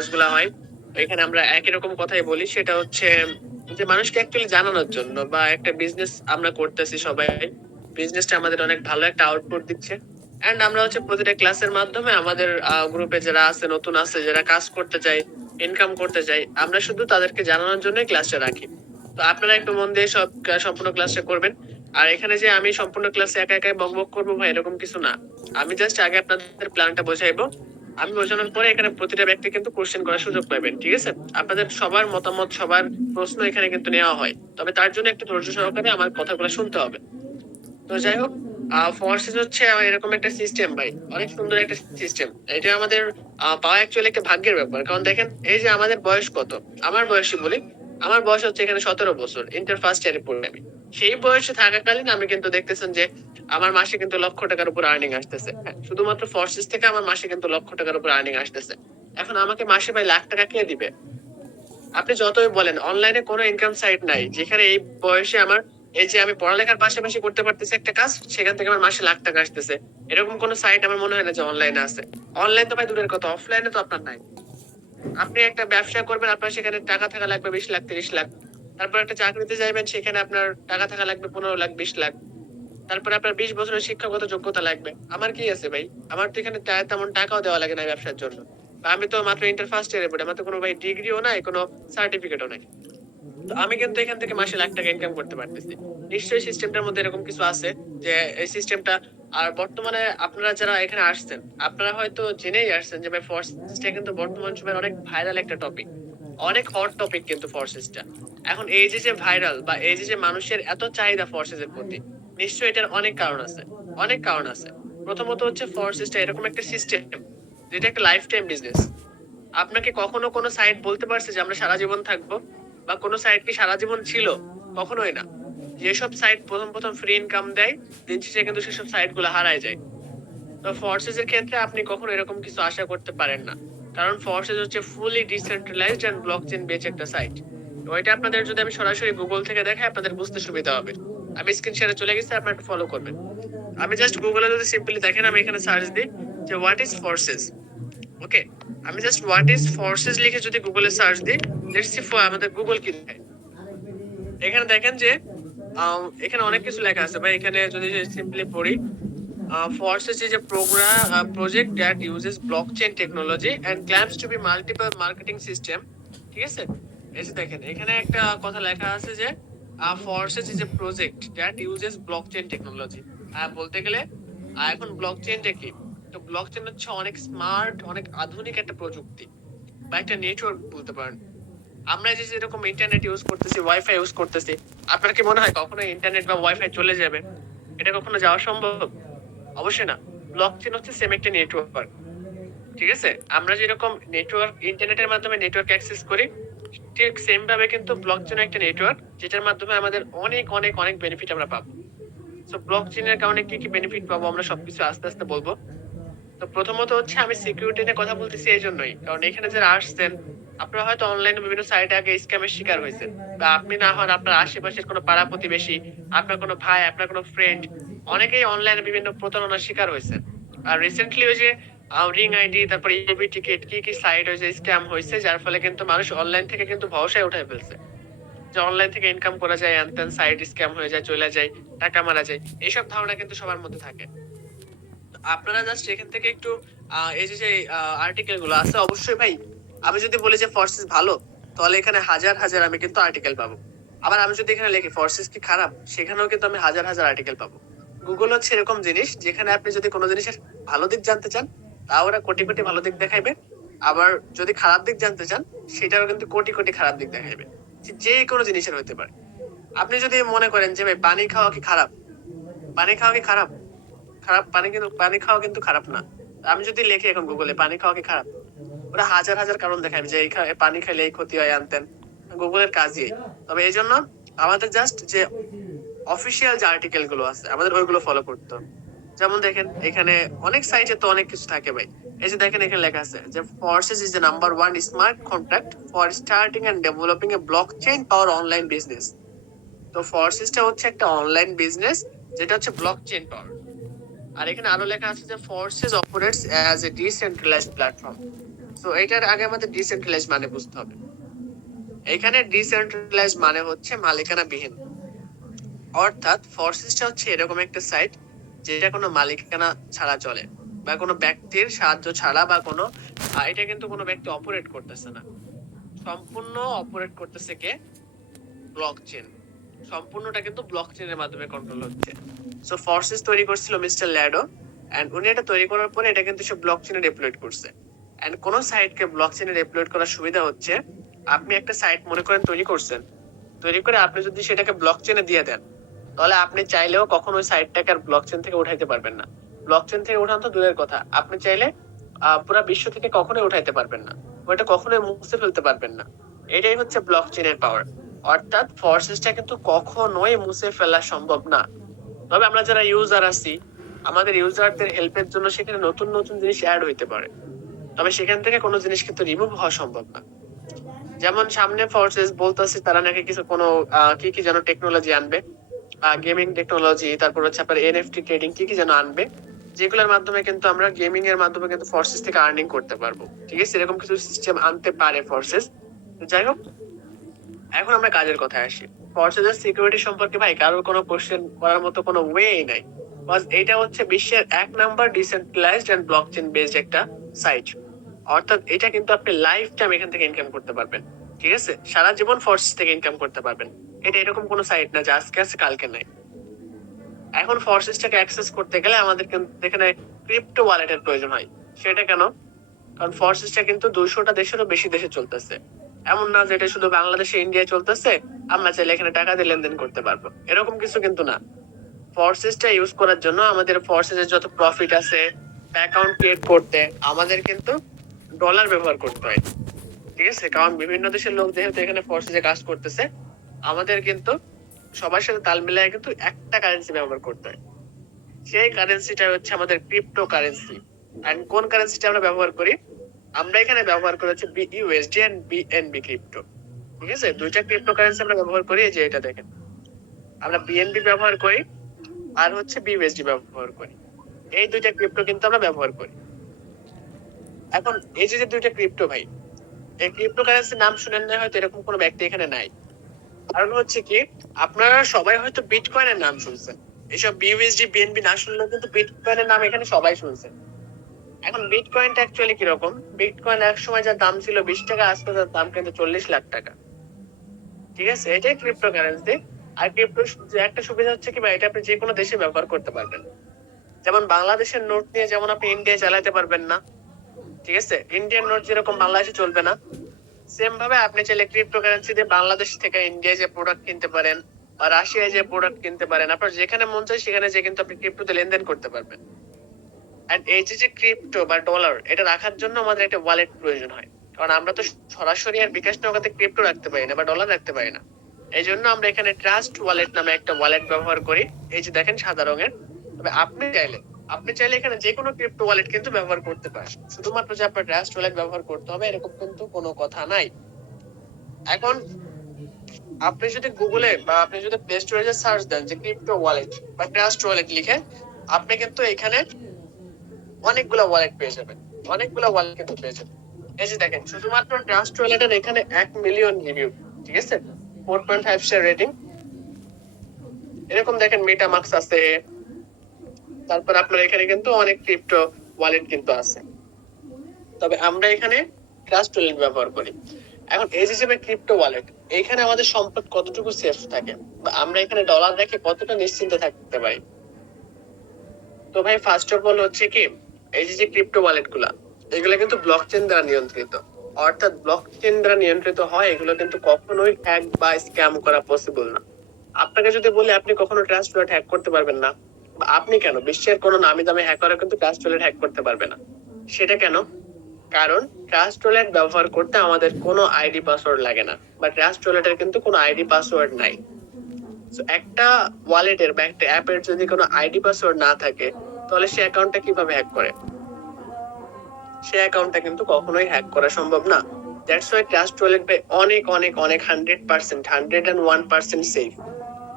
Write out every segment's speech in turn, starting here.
ক্লাসগুলো হয় এখানে আমরা একই রকম কথাই বলি, সেটা হচ্ছে যে মানুষকে অ্যাকচুয়ালি জানানোর জন্য, বা একটা বিজনেস আমরা করতেছি সবাই, বিজনেসটা আমাদের অনেক ভালো একটা আউটপুট দিচ্ছে। এন্ড আমরা হচ্ছে প্রতিটা ক্লাসের মাধ্যমে আমাদের গ্রুপে যারা আছে, নতুন আছে, যারা কাজ করতে চায়, ইনকাম করতে চাই, আমরা শুধু তাদেরকে জানানোর জন্যই ক্লাসটা রাখি। তো আপনারা একটু মন দিয়ে সব সম্পূর্ণ ক্লাসটা করবেন। আর এখানে যে আমি সম্পূর্ণ ক্লাসে একা একাই বকবক করবো ভাই, এরকম কিছু না। আমি জাস্ট আগে আপনাদের প্ল্যানটা বোঝাইবো। আমি বোঝানোর পরে এখানে প্রতিটা ব্যক্তি কিন্তু কোশ্চেন করার সুযোগ পাবেন, ঠিক আছে? আপনাদের সবার মতামত, সবার প্রশ্ন এখানে কিন্তু নেওয়া হয়, তবে তার জন্য একটু ধৈর্য সহকারে আমার কথাগুলো শুনতে হবে। তো যাই হোক, ফোর্সেস হচ্ছে এরকম একটা সিস্টেম ভাই, অনেক সুন্দর একটা সিস্টেম। এটা আমাদের পাওয়া অ্যাকচুয়ালি একটা ভাগ্যের ব্যাপার। কারণ দেখেন, এই যে আমাদের বয়স কত, আমার বয়সই বলি, আমার বয়স হচ্ছে এখানে 17 বছর, ইন্টার ফার্স্ট ইয়ারে পড়ি আমি। সেই বয়সে থাকাকালীন আমি কিন্তু দেখতেছেন যে আমার মাসে কিন্তু লক্ষ টাকার উপর আর্নিং আসতেছে। হ্যাঁ, শুধুমাত্র ফোর্সেস থেকে আমার মাসে কিন্তু লক্ষ টাকার উপর আর্নিং আসতেছে। এখন আমাকে মাসে ভাই লাখ টাকা কে দিবে? আপনি যতই বলেন, অনলাইনে কোনো ইনকাম সাইট নাই যেখানে এই বয়সে আমার, এই যে আমি পড়ালেখার পাশাপাশি করতে পারতেছি একটা কাজ, সেখান থেকে আমার মাসে লাখ টাকা আসতেছে, এরকম কোন সাইট আমার মনে হয় না যে অনলাইনে আছে। অনলাইন তো ভাই দূরের কথা, অফলাইনে তো আপনার নাই। আপনি একটা ব্যবসা করবেন, আপনার সেখানে টাকা থাকা লাগবে 20 লাখ 30 লাখ। তারপর একটা চাকরিতে যাইবেন, সেখানে আপনার টাকা থাকা লাগবে 15 লাখ 20 লাখ। তারপরে আপনার 20 বছরের শিক্ষাগত যোগ্যতা লাগবে। আমার কি আছে ভাই? আমার তো এখানে তেমন টাকাও দেওয়া লাগে না ব্যবসার জন্য। বা আমি তো মাত্র ইন্টার ফার্স্ট ইয়ারে পড়ি, আমার তো কোনো ভাই ডিগ্রিও নাই, কোনো সার্টিফিকেটও নাই। তো আমি কিন্তু এখান থেকে মাসে লাখ টাকা ইনকাম করতে পারতেছি। নিশ্চয়ই সিস্টেমটার মধ্যে এরকম কিছু আছে, যে এই সিস্টেমটা। আর বর্তমানে আপনারা যারা এখানে আসছেন, আপনারা হয়তো জেনেই আসছেন যে ভাই ফোর্সেসটা কিন্তু বর্তমান সময়ের অনেক ভাইরাল একটা টপিক, অনেক হট টপিক কিন্তু ফোর্সেসটা। এখন এই যে যে ভাইরাল, বা এই যে যে মানুষের এত চাহিদা ফোর্সেসের প্রতি, নিশ্চয়ই এটার অনেক কারণ আছে, অনেক কারণ আছে। প্রথমত হচ্ছে ফোর্সেসটা এরকম একটা সিস্টেম যেটা একটা লাইফ টাইম বিজনেস। আপনাকে কখনো কোনো সাইট বলতে পারছে যে আমরা সারা জীবন থাকবো? বা কোনো সাইট কি সারা জীবন ছিল? কখনোই না। যেসব সাইট প্রথম প্রথম ফ্রি ইনকাম দেয়, দিন শেষে কিন্তু সেসব সাইট গুলো হারায় যায়। তো ফোর্সেস এর ক্ষেত্রে আপনি কখনো এরকম কিছু আশা করতে পারেন না। কারণ ফোর্সেস হচ্ছে ফুলি ডিসেন্ট্রালাইজড এন্ড ব্লকচেন বেচ একটা সাইট। তো এটা আপনাদের যদি আমি সরাসরি গুগল থেকে দেখাই, আপনাদের বুঝতে সুবিধা হবে। আমি স্ক্রিন শেয়ারে চলে গেছি, আপনারা একটু ফলো করবেন। আমি জাস্ট গুগলে যদি সিম্পলি দেখেন, আমি এখানে সার্চ দিই যে হোয়াট ইজ ফোর্সেস। ওকে, আমি জাস্ট হোয়াট ইজ ফোর্সেস লিখে যদি গুগলে সার্চ দিই, লেটস সি আমাদের গুগল কি দেখায়। এখানে দেখেন যে এখানে অনেক কিছু লেখা আছে ভাই। এখানে যদি সিম্পলি পড়ি, Forsage is a program project that uses blockchain technology and claims to be multiple marketing system, ঠিক আছে? এই যে দেখেন, এখানে একটা কথা লেখা আছে যে Forsage is a project that uses blockchain technology। বলতে গেলে এখন ব্লকচেনটা কি? তো ব্লকচেন হচ্ছে অনেক স্মার্ট, অনেক আধুনিক একটা প্রযুক্তি, বা একটা নেটওয়ার্ক বলতে পারেন। আমরা যে যেরকম ইন্টারনেট ইউজ করতেছি, ওয়াইফাই ইউজ করতেছি, আপনার কি মনে হয় কখনো ইন্টারনেট বা ওয়াইফাই চলে যাবে? এটা কখনো যাওয়া সম্ভব? অবশ্যই না। ব্লকচেন হচ্ছে সেম একটা নেটওয়ার্ক, ঠিক আছে? আমরা যেরকম নেটওয়ার্ক, ইন্টারনেটের মাধ্যমে নেটওয়ার্ক অ্যাক্সেস করি, ঠিক সেম ভাবে কিন্তু ব্লকচেন একটা নেটওয়ার্ক, যেটার মাধ্যমে আমাদের অনেক অনেক অনেক বেনিফিট আমরা পাবো। তো ব্লকচেনের কারণে কি কি বেনিফিট পাবো আমরা সবকিছু আস্তে আস্তে বলবো। তো প্রথমত হচ্ছে আমি সিকিউরিটি নিয়ে কথা বলতেছি এই জন্যই, কারণ এখানে যারা আসছেন, আপনারা হয়তো অনলাইনে বিভিন্ন সাইটে আগে স্ক্যামের শিকার হয়েছেন, বা আপনি না হন, আপনার আশেপাশের কোনো পাড়া প্রতিবেশী, আপনার কোনো ভাই, আপনার কোনো ফ্রেন্ড, অনেকেই অনলাইনে বিভিন্ন প্রতারণার শিকার হয়েছেন। আর রিসেন্টলি ওই যে রিং আইডি, তারপর ইবি টিকিট, কি কি সাইট হয়েছে, স্ক্যাম হয়েছে, যার ফলে কিন্তু মানুষ অনলাইন থেকে কিন্তু ভরসায় উঠে ফেলছে যে অনলাইন থেকে ইনকাম করা যায়, এনতেন সাইট স্ক্যাম হয়ে যায়, চলে যায়, টাকা মারা যায়। এইসব ধারণা কিন্তু সবার মধ্যে থাকে। আপনারা জাস্ট এখান থেকে একটু এই যে যে আর্টিকেল গুলো আছে, অবশ্যই ভাই, আমি যদি বলি যে ফোর্সেস ভালো, তাহলে এখানে হাজার হাজার আমি কিন্তু আর্টিকেল পাবো। আবার আমি যদি এখানে লিখি ফোর্সেস কি খারাপ, সেখানেও কিন্তু আমি হাজার হাজার আর্টিকেল পাবো। গুগল হচ্ছে এরকম জিনিস, যেখানে আপনি যদি কোনো জিনিসের ভালো দিক জানতে চান, তা ওরা কোটি কোটি ভালো দিক দেখাইবে। আবার যদি খারাপ দিক জানতে চান, সেটাও কিন্তু কোটি কোটি খারাপ দিক দেখাইবে। যে কোনো জিনিসের হতে পারে। আপনি যদি মনে করেন যে ভাই পানি খাওয়া কি খারাপ, পানি খাওয়া কি খারাপ? খারাপ পানি, কিন্তু পানি খাওয়া কিন্তু খারাপ না। আমি যদি লিখি এখন গুগলে পানি খাওয়া কি খারাপ, ওরা হাজার হাজার কারণ দেখাবে যে এই পানি খেলে এই ক্ষতি হয়, আনতেন। গুগলের কাজই এই। তবে এই জন্য আমাদের জাস্ট যে অফিসিয়াল যে আর্টিকেল গুলো আছে, আমাদের ওইগুলো ফলো করতে হবে। যেমন দেখেন, এখানে অনেক সাইটে তো অনেক কিছু থাকে ভাই। এই যে দেখেন, এখানে লেখা আছে যে Forsage is the number one smart contract for starting and developing a blockchain power online business. তো ফোর্সেসটা হচ্ছে একটা অনলাইন বিজনেস, যেটা হচ্ছে ব্লক চেইন পাওয়ার। আর এখানে আরো লেখা আছে যে forces operates as a decentralised platform. তো এটার আগে আমাদের ডিসেন্ট্রালাইজ মানে বুঝতে হবে। এখানে ডিসেন্ট্রালাইজ মানে হচ্ছে মালিকানা বিহীন। অর্থাৎ ফরসিসটা হচ্ছে এরকম একটা সাইট যেটা কোনো মালিকানা ছাড়া চলে, বা কোনো ব্যক্তির সাহায্য ছাড়া, বা কোনো এটা কিন্তু কোনো ব্যক্তি অপারেট করতেছে না, সম্পূর্ণ অপারেট করতেছে কে? Block chain. সম্পূর্ণটা কিন্তু ব্লক চেনের মাধ্যমে কন্ট্রোল হচ্ছে। সো ফরসিস তৈরি করছিল মিস্টার ল্যাডো, এন্ড উনি এটা তৈরি করার পরে এটা কিন্তু সে ব্লক চেনে ডিপ্লয়েড করছে। এন্ড কোন সাইটকে ব্লক চেনে ডিপ্লয়েড করার সুবিধা হচ্ছে, আপনি একটা সাইট মনে করেন তৈরি করছেন, তৈরি করে আপনি যদি সেটাকে ব্লক চেনে দিয়ে দেন, তাহলে আপনি চাইলেও কখনো ওই সাইটটাকে আর ব্লক চেন থেকে উঠাইতে পারবেন না। ব্লক চেন থেকে উঠানো তো দূরের কথা, আপনি চাইলে পুরো বিশ্ব থেকে কখনোই উঠাইতে পারবেন না, ওইটা কখনোই মুছে ফেলতে পারবেন না। এটাই হচ্ছে ব্লক চেনের পাওয়ার। অর্থাৎ ফরসেসটা কিন্তু কখনোই মুছে ফেলা সম্ভব না। তবে আমরা যারা ইউজার আছি, আমাদের ইউজারদের হেল্পের জন্য সেখানে নতুন নতুন জিনিস অ্যাড হইতে পারে, তবে সেখান থেকে কোনো জিনিস কিন্তু রিমুভ হওয়া সম্ভব না। যেমন সামনে ফরসেস বলতেছে তারা নাকি কিছু কোনো কি কি যেন টেকনোলজি আনবে, গেমিং টেকনোলজি, তারপর হচ্ছে আপনার এনএফটি ট্রেডিং, কি কি যেন আনবে, যেগুলোর মাধ্যমে কিন্তু আমরা গেমিং এর মাধ্যমে কিন্তু ফরসেস থেকে আর্নিং করতে পারবো। ঠিক আছে, এরকম কিছু সিস্টেম আনতে পারে ফরসেস। যাই হোক, এখন আমরা কাজের কথায় আসি। ফরসেসের সিকিউরিটি সম্পর্কে ভাই কারোর কোনো কোশ্চেন করার মতো কোনো ওয়েই নাই। এটা হচ্ছে বিশ্বের 1 number decentralized and blockchain based একটা সাইট। অর্থাৎ এটা কিন্তু আপনি লাইফ টাইম এখান থেকে ইনকাম করতে পারবেন। ঠিক আছে, সারা জীবন ফরসেস থেকে ইনকাম করতে পারবেন। এটা এরকম কোনো সাইট না যে আজকে আছে কালকে নাই। এখন ফরসেসটাকে অ্যাক্সেস করতে গেলে আমাদের কিন্তু এখানে ক্রিপ্টো ওয়ালেটের প্রয়োজন হয়। সেটা কেন? কারণ ফরসেসটা কিন্তু 200টা দেশেরও বেশি দেশে চলতেছে। এমন না যে এটা শুধু বাংলাদেশে ইন্ডিয়ায় চলতেছে, আমরা চাইলে এখানে টাকা দিয়ে লেনদেন করতে পারবো, এরকম কিছু কিন্তু না। ফরসেসটা ইউজ করার জন্য আমাদের ফরসেসের যত প্রফিট আছে, অ্যাকাউন্ট ক্রিয়েট করতে আমাদের কিন্তু ডলার ব্যবহার করতে হয়। ঠিক আছে, কারণ বিভিন্ন দেশের লোক যেহেতু এখানে ফরসেসে কাজ করতেছে, আমাদের কিন্তু সবার সাথে তাল মিলিয়ে কিন্তু একটা কারেন্সি ব্যবহার করতে হয়। সেই কারেন্সিটা হচ্ছে আমাদের ক্রিপ্টো কারেন্সি। এন্ড কোন কারেন্সিটা আমরা ব্যবহার করি? আমরা এখানে ব্যবহার করি হচ্ছে বিইউএসডি এন্ড বিএনবি ক্রিপ্টো। ঠিক আছে, দুইটা ক্রিপ্টো কারেন্সি আমরা ব্যবহার করি। এই যে এটা দেখেন, আমরা বিএনবি ব্যবহার করি আর হচ্ছে বিইউএসডি ব্যবহার করি। এই দুইটা ক্রিপ্টো কিন্তু আমরা ব্যবহার করি। এখন এই যে দুইটা ক্রিপ্টো ভাই, এই ক্রিপ্টো কারেন্সির নাম শুনেন না হয়তো, এরকম কোনো ব্যক্তি এখানে নাই। কারণ হচ্ছে কি, আপনারা সবাই হয়তো বিটকয়েনের নাম শুনছেন, এসব বিইউএসডি বিএনবি না শুনলেও কিন্তু বিটকয়েনের নাম এখানে সবাই শুনছেন। এখন বিটকয়েনটা অ্যাকচুয়ালি কিরকম? বিটকয়েন এক সময় যার দাম ছিল 20 টাকা, আজকে তার দাম কিন্তু 40 লাখ টাকা। ঠিক আছে, এটাই ক্রিপ্টো কারেন্সি। আর ক্রিপ্টো একটা সুবিধা হচ্ছে কি ভাই, এটা আপনি যে কোনো দেশে ব্যবহার করতে পারবেন। যেমন বাংলাদেশের নোট নিয়ে যেমন আপনি ইন্ডিয়ায় চালাতে পারবেন না, ঠিক আছে, ইন্ডিয়ান নোট যেরকম বাংলাদেশে চলবে না, সেম ভাবে আপনি চাইলে ক্রিপ্টো কারেন্সি দিয়ে বাংলাদেশ থেকে ইন্ডিয়ায় যে প্রোডাক্ট কিনতে পারেন, বা রাশিয়ায় যে প্রোডাক্ট কিনতে পারেন, আপনার যেখানে মন চায় সেখানে যে কিন্তু আপনি ক্রিপ্টোতে লেনদেন করতে পারবেন। এন্ড এই যে ক্রিপ্টো বা ডলার, এটা রাখার জন্য আমাদের একটা ওয়ালেট প্রয়োজন হয়। কারণ আমরা তো সরাসরি আর বিকাশ নগদে ক্রিপ্টো রাখতে পারি না বা ডলার রাখতে পারি না। এই জন্য আমরা এখানে ট্রাস্ট ওয়ালেট নামে একটা ওয়ালেট ব্যবহার করি। এই যে দেখেন সাদা রঙের। তবে আপনি চাইলে এখানে যে কোনো ক্রিপ্টো ওয়ালেট কিন্তু ব্যবহার করতে পারেন, শুধুমাত্র যে আপনার ট্রাস্ট ওয়ালেট ব্যবহার করতে হবে এরকম কিন্তু কোনো কথা নাই। এখন আপনি যদি গুগলে বা আপনি যদি প্লে স্টোরে সার্চ দেন যে ক্রিপ্টো ওয়ালেট বা ট্রাস্ট ওয়ালেট লিখে, আপনি কিন্তু এখানে অনেকগুলো ওয়ালেট পেয়ে যাবেন, অনেকগুলো ওয়ালেট কিন্তু পেয়ে যাবেন। এই যে দেখেন, শুধুমাত্র ট্রাস্ট ওয়ালেটের এখানে 1 মিলিয়ন রিভিউ। ঠিক আছে, 4.5 স্টার রেটিং। এরকম দেখেন মেটামাক্স আছে, তারপর আপনার এখানে কিন্তু অনেক ক্রিপ্টো ওয়ালেট কিন্তু আছে। তবে আমরা এখানে ট্রাস্ট ওয়ালেট ব্যবহার করি। এখন এই হিসেবে ক্রিপ্টো ওয়ালেট, এখানে আমাদের সম্পদ কতটুকু সেফ থাকে, বা আমরা এখানে ডলার রেখে কতটা নিশ্চিন্তে থাকতে পারি। তো ভাই ফার্স্ট অফ অল হচ্ছে কি, এই যে ক্রিপ্টো ওয়ালেট গুলা, এগুলো কিন্তু ব্লকচেন দ্বারা নিয়ন্ত্রিত। অর্থাৎ ব্লকচেন দ্বারা নিয়ন্ত্রিত হয়, এগুলো কিন্তু কখনোই হ্যাক বা স্ক্যাম করা পসিবল না। আপনাকে যদি বলি আপনি কখনো ট্রাস্ট ওয়ালেট হ্যাক করতে পারবেন না, বা আপনি কেন, বিশ্বের কোনো নামি দামি হ্যাকারও কিন্তু ট্রাস্ট ওয়ালেট হ্যাক করতে পারবে না। সেটা কেন? কারণ ট্রাস্ট ওয়ালেট ব্যবহার করতে আমাদের কোনো আইডি পাসওয়ার্ড লাগে না, বা ট্রাস্ট ওয়ালেটের কিন্তু কোনো আইডি পাসওয়ার্ড নাই। একটা ওয়ালেটের বা একটা অ্যাপের যদি কোনো আইডি পাসওয়ার্ড না থাকে, তাহলে সে অ্যাকাউন্টটা কিভাবে হ্যাক করে? সে অ্যাকাউন্টটা কিন্তু কখনোই হ্যাক করা সম্ভব না। দ্যাটস ওয়াই ট্রাস্ট ওয়ালেট বাই অনেক অনেক অনেক 100%, 101% সেফ।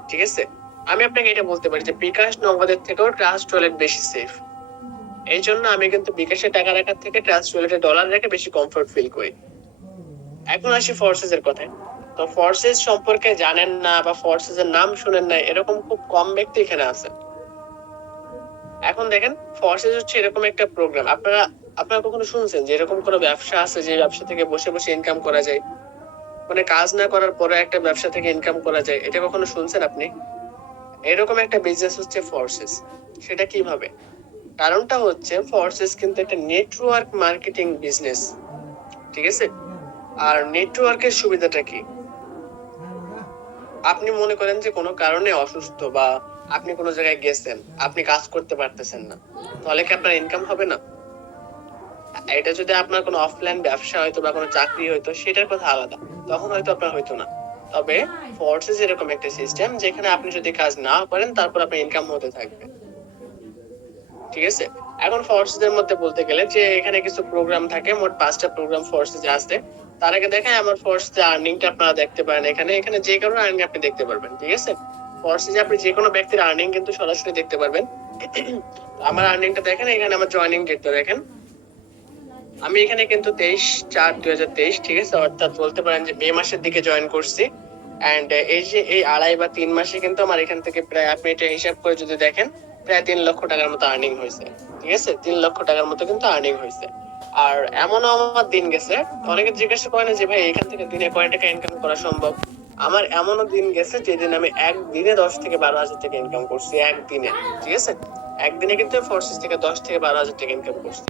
ঠিক আছে, আমি আপনাকে এটা বলতে পারি যে বিকাশ নগদের থেকেও ট্রাস্ট ওয়ালেট বেশি সেফ। এই জন্য আমি কিন্তু বিকাশে টাকা রাখার থেকে ট্রাস্ট ওয়ালেটে ডলার রেখে বেশি কমফোর্ট ফিল করি। এখন আসি ফোর্সেস এর কথায়। তো ফোর্সেস সম্পর্কে জানেন না বা ফোর্সেস এর নাম শুনেন না এরকম খুব কম ব্যক্তি এখানে আছে। এখন দেখেন, ফোর্সেস হচ্ছে এরকম একটা প্রোগ্রাম, আপনারা কখনো শুনছেন যে এরকম কোনো ব্যবসা আছে যে ব্যবসা থেকে বসে বসে ইনকাম করা যায়, মানে কাজ না করার পরে একটা ব্যবসা থেকে ইনকাম করা যায়, এটা কখনো শুনছেন আপনি? এরকম একটা বিজনেস হচ্ছে ফোর্সেস। সেটা কিভাবে? কারণটা হচ্ছে ফোর্সেস কিন্তু একটা নেটওয়ার্ক মার্কেটিং বিজনেস, ঠিক আছে? আর নেটওয়ার্কের সুবিধাটা কি? আপনি মনে করেন যে কোনো কারণে অসুস্থ বা আপনি কোনো জায়গায় গেছেন, আপনি কাজ করতে পারতেছেন না, তাহলে কি আপনার ইনকাম হবে না? এটা যদি আপনার কোনো অফলাইন ব্যবসা হয়তো বা কোনো চাকরি হয়তো সেটার কথা আলাদা, তখন হয়তো আপনার হয়তো না। তবে ফোর্সেস এরকম একটা সিস্টেম যেখানে আপনি যদি কাজ না করেন তারপর আপনার ইনকাম হতে থাকবে, ঠিক আছে? এখন ফোর্সেস এর মধ্যে বলতে গেলে যে এখানে কিছু প্রোগ্রাম থাকে, মোট 5টা প্রোগ্রাম ফোর্সেস আছে। তার আগে দেখায় আমার ফোর্সেস আর্নিংটা আপনারা দেখতে পারেন, এখানে যে কারো আর্নিং আপনি দেখতে পারবেন, ঠিক আছে? ফোর্সেস আপনি যে কোনো ব্যক্তির আর্নিং কিন্তু সরাসরি দেখতে পারবেন। আমার আর্নিংটা দেখেন, এখানে আমার জয়েনিং ডেটটা দেখেন। আমি এখানে কিন্তু 23/4/2023, ঠিক আছে, অর্থাৎ বলতে পারেন যে মে মাসের দিকে জয়েন করছি। এন্ড এই যে এই 2.5 বা 3 মাসে কিন্তু আমার এখান থেকে প্রায়, আপনি এটা হিসাব করে যদি দেখেন, প্রায় 3 লক্ষ টাকার মতো আর্নিং হয়েছে, ঠিক আছে? 3 লক্ষ টাকার মতো কিন্তু আর্নিং হয়েছে। আর এমনও আমার দিন গেছে, অনেকে জিজ্ঞাসা করেন যে ভাই এখান থেকে দিনে কয় টাকা ইনকাম করা সম্ভব। আমার এমনও দিন গেছে যেদিন আমি একদিনে 10 থেকে 12 হাজার টাকা ইনকাম করছি, একদিনে, ঠিক আছে? একদিনে কিন্তু ফোর্সেস থেকে 10 থেকে 12 হাজার টাকা ইনকাম করছি।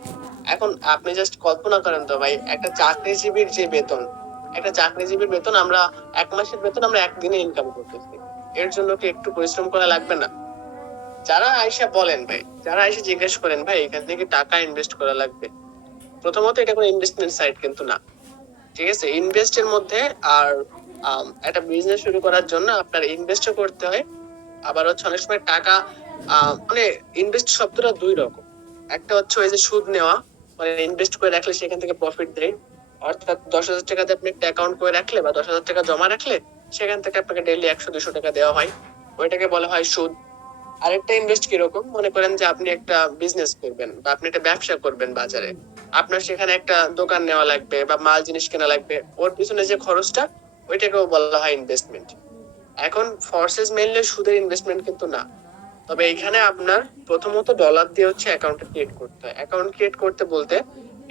এখন আপনি জাস্ট কল্পনা করেন তো ভাই, একটা চাকরিজীবীর যে বেতন, একটা চাকরিজীবীর বেতন আমরা, 1 মাসের বেতন আমরা একদিনে ইনকাম করতেছি। এর জন্য কি একটু পরিশ্রম করা লাগবে না? যারা আইসা বলেন ভাই, যারা আইসা জিজ্ঞেস করেন ভাই এখান থেকে টাকা ইনভেস্ট করা লাগবে, প্রথমত এটা কোনো ইনভেস্টমেন্ট সাইট কিন্তু না, ঠিক আছে? ইনভেস্টের মধ্যে আর একটা বিজনেস শুরু করার জন্য আপনার ইনভেস্টও করতে হয়, আবার হচ্ছে অনেক সময় টাকা, মানে ইনভেস্ট শব্দটা 2 রকম। একটা হচ্ছে ওই যে সুদ নেওয়া, মানে ইনভেস্ট করে রাখলে সেখান থেকে প্রফিট দেয়, অর্থাৎ 10,000 টাকাতে আপনি একটা অ্যাকাউন্ট করে রাখলে বা 10,000 টাকা জমা রাখলে সেখান থেকে আপনাকে ডেইলি 100-200 টাকা দেওয়া হয়, ওইটাকে বলা হয় সুদ। আরেকটা ইনভেস্ট কিরকম, মনে করেন যে আপনি একটা বিজনেস করবেন বা আপনি একটা ব্যবসা করবেন বাজারে, আপনার সেখানে একটা দোকান নেওয়া লাগবে বা মাল জিনিস কেনা লাগবে, ওর পিছনে যে খরচটা, ওইটাকেও বলা হয় ইনভেস্টমেন্ট। এখন ফোর্সেস মেইনলি সুদের ইনভেস্টমেন্ট কিন্তু না। তবে এখানে আপনার প্রথমত ডলার দিয়ে হচ্ছে অ্যাকাউন্ট ক্রিয়েট করতে হয়। অ্যাকাউন্ট ক্রিয়েট করতে বলতে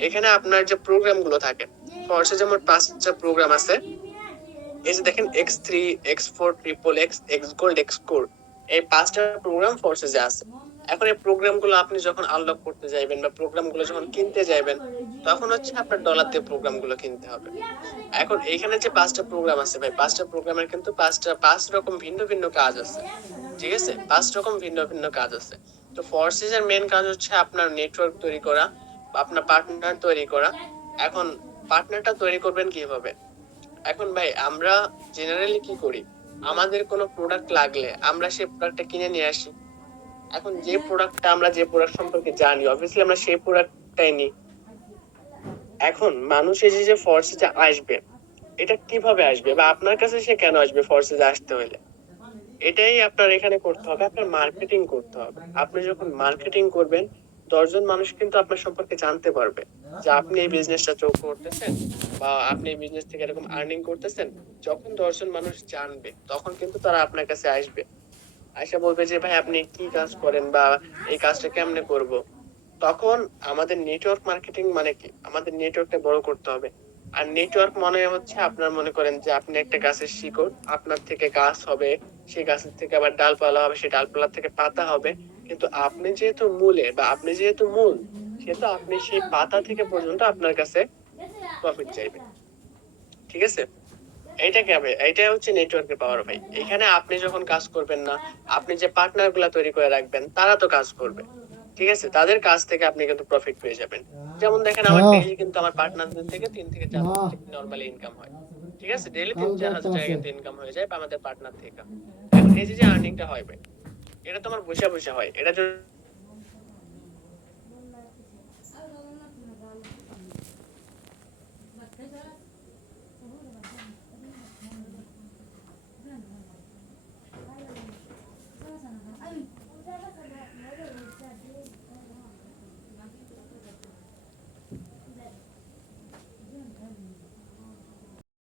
এখানে আপনার যে প্রোগ্রাম গুলো থাকে, ফোর্সে যেমন 5টা প্রোগ্রাম আছে। এই যে দেখেন X3, X4, triple x, x gold, x core, এই 5টা প্রোগ্রাম ফোর্সেসে আছে। এখন এই প্রোগ্রাম গুলো আপনি যখন আনলক করতে যাইবেন বা প্রোগ্রাম গুলো যখন কিনতে যাইবেন, তখন হচ্ছে আপনার ডলার দিয়ে প্রোগ্রাম গুলো কিনতে হবে। এখন এইখানে যে 5টা প্রোগ্রাম আছে ভাই, 5টা প্রোগ্রামের কিন্তু 5 রকম ভিন্ন ভিন্ন কাজ আছে, ঠিক আছে? 5 রকম ভিন্ন ভিন্ন কাজ আছে। তো ফোর্সেস এর মেন কাজ হচ্ছে আপনার নেটওয়ার্ক তৈরি করা বা আপনার পার্টনার তৈরি করা। এখন পার্টনারটা তৈরি করবেন কিভাবে? এখন ভাই আমরা জেনারেলি কি করি, আমাদের কোনো প্রোডাক্ট লাগলে আমরা সেই প্রোডাক্টটা কিনে নিয়ে আসি। এখন যে প্রোডাক্ট সম্পর্কে জানি, অবভিয়াসলি আমরা সেই প্রোডাক্টটাই নিই। এখন মানুষ এই যে যে ফোর্সেসে আসবে, এটা কিভাবে আসবে বা আপনার কাছে সে কেন আসবে ফোর্সেসে আসতে হলে? এটাই আপনার এখানে করতে হবে, আপনার মার্কেটিং করতে হবে। আপনি যখন মার্কেটিং করবেন, 10 জন মানুষ কিন্তু আপনার সম্পর্কে জানতে পারবে যে আপনি এই বিজনেসটা করতেছেন বা আপনি এই বিজনেস থেকে এরকম আর্নিং করতেছেন। যখন 10 জন মানুষ জানবে তখন কিন্তু তারা আপনার কাছে আসবে, আয়সা বলবে যে ভাই আপনি কি কাজ করেন বা এই কাজটা কেমনে করব। তখন আমাদের নেটওয়ার্ক মার্কেটিং মানে কি, আমাদের নেটওয়ার্কটা বড় করতে হবে। আর নেটওয়ার্ক মনে হচ্ছে আপনার, মনে করেন যে আপনি একটা গাছের শিকড়, আপনার থেকে গাছ হবে, সেই গাছের থেকে আবার ডালপালা হবে, সেই ডালপালা থেকে পাতা হবে, কিন্তু আপনি যেহেতু মূলে বা আপনি যেহেতু মূল, সেহেতু আপনি সেই পাতা থেকে পর্যন্ত আপনার কাছে প্রফিট চাইবে, ঠিক আছে? এইটা কি হবে, এইটা হচ্ছে নেটওয়ার্কের পাওয়ার ভাই। এখানে আপনি যখন কাজ করবেন না, আপনি যে পার্টনার গুলা তৈরি করে রাখবেন তারা তো কাজ করবে, ঠিক আছে? তাদের কাছ থেকে আপনি কিন্তু প্রফিট পেয়ে যাবেন। যেমন দেখেন আমার ডেইলি কিন্তু আমার পার্টনারদের থেকে 3 থেকে 4 হাজার টাকা নর্মালি ইনকাম হয়, ঠিক আছে? ডেইলি 3-4 হাজার টাকা কিন্তু ইনকাম হয়ে যায় আমাদের পার্টনার থেকে। এখন এই যে যে আর্নিংটা হয় ভাই, এটা তো আমার বসে বসে হয়, এটা